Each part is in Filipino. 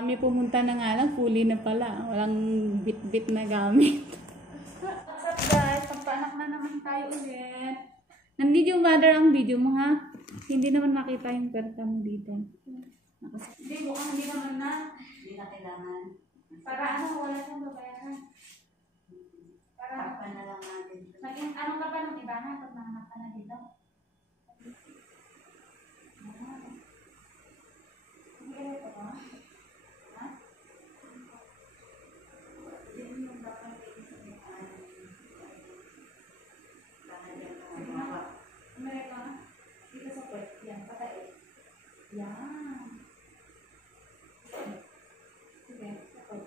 Kami pumunta na nga lang, fully na pala. Walang bit-bit na gamit. What's up guys? Pagpaanak na naman tayo ulit. Nandito yung mother ang video mo ha? Hindi naman makita yung perta mo dito. Hindi, mukhang hindi naman na. Hindi na kailangan. Para ano, wala siyang babayaran. Para Takpan na lang natin. maging anong ka pa ng iba na pag nanganak ka na dito? Hindi ka ito ba? Ha? Yan yung dapat iisipin. Lalagyan ka ng mga. Umirik ka na? Dito sa puwet. Yan, patay. Yan. Sige, sa puwet.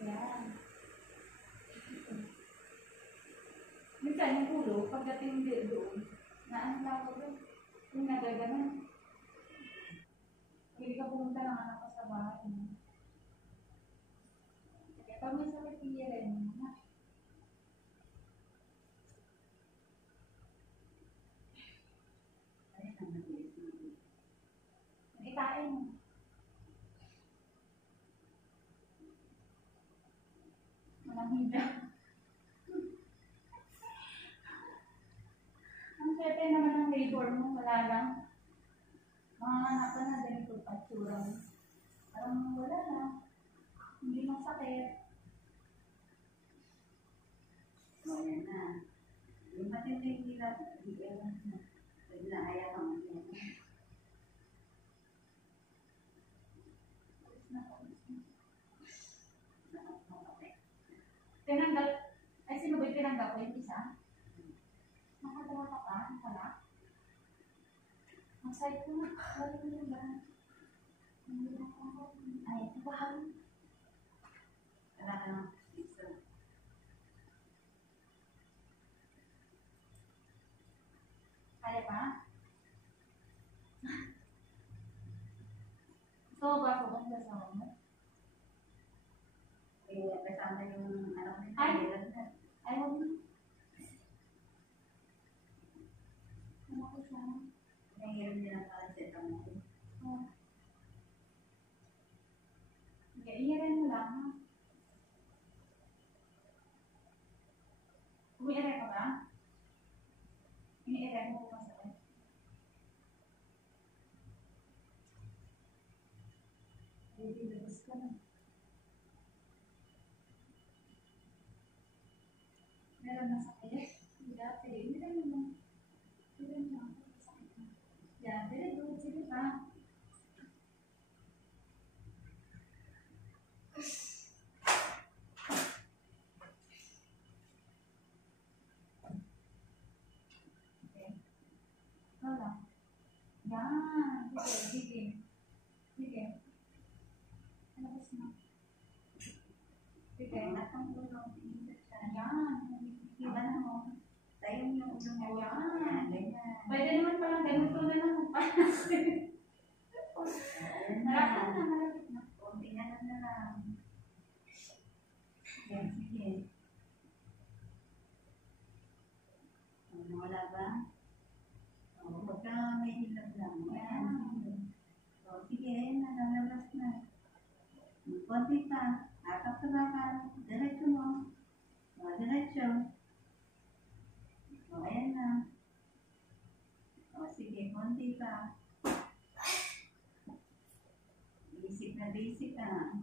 Yan. Minsan yung ulo, pagdating doon, na ano tawag doon? Yung nagaganon. Hindi ka pumunta ng anak ko sa bahay. Sige, pag may sakit, hihirin mo na. Ay, ang nabilis naman. Itain mo. Walang hida. Ang swerte naman ng labor mo, wala lang. Mga anak ka na ganito pa tsura mo. Parang wala na. Hindi masakit. O, yan na. Yung matinding hirap, hindi ewan na. Pwede na ayaw ka mag-yan. Tinanggal, ay sino ba yung tinanggal ko yung isa? Nakagawa ka pa? Pala? Ang side ko na. Wala ko yung ba? Ay, ito ba? Wala ka ng gusto. Kaya pa? So, ba ko ba sa mo? Eh, kasama yung anak nila. Ay! Meron na. Ay, huwag na. Ano ko siya? Nangiram nila para sa itang mo. Oh. Sige, ihirin mo lang, ha? Umiirin ka ba? Iniirin mo ba sa akin? Hindi, labas ka na. Meron na sakit? Hindi, sige, ihirin mo. Ihirin mo. Sakit na. Yeah, very good. Sige pa. Okay. Wala. Yan. Sige, sige. Sige. Labas na. Sige. Anak ng ulo. Yan. Iba na mo. Tayo yung ulo mo. Ayan. Ganyan. Pwede naman palang ganito na lang kung paano. Ayan Malapit na. na, malapit na. Kunti na lang. Yan, sige. Wala ba? O, pagka may hilap lang. Yan. O, sige, nalalabas na. Kunti pa. Atap sa bakal. Diretso mo. O, diretso. O, ayan na. O, sige, kunti pa. Basic na basic ah.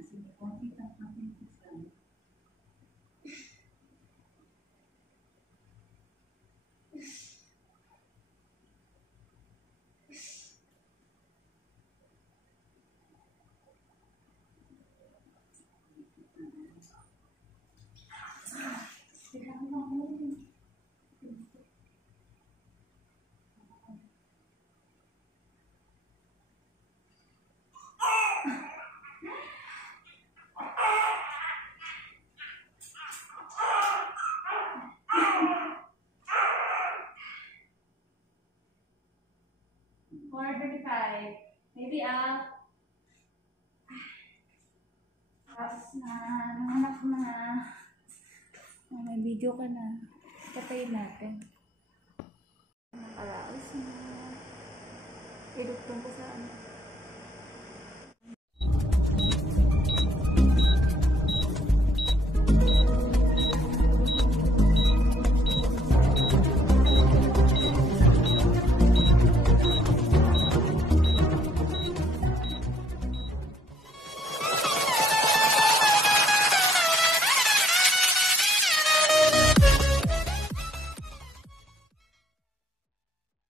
Sige, kunti pa. Kunti pa. Baby, tapos na, nanganak na. May video ka na. Patayin natin. Nakaraos na. Idugtong ko sa ano.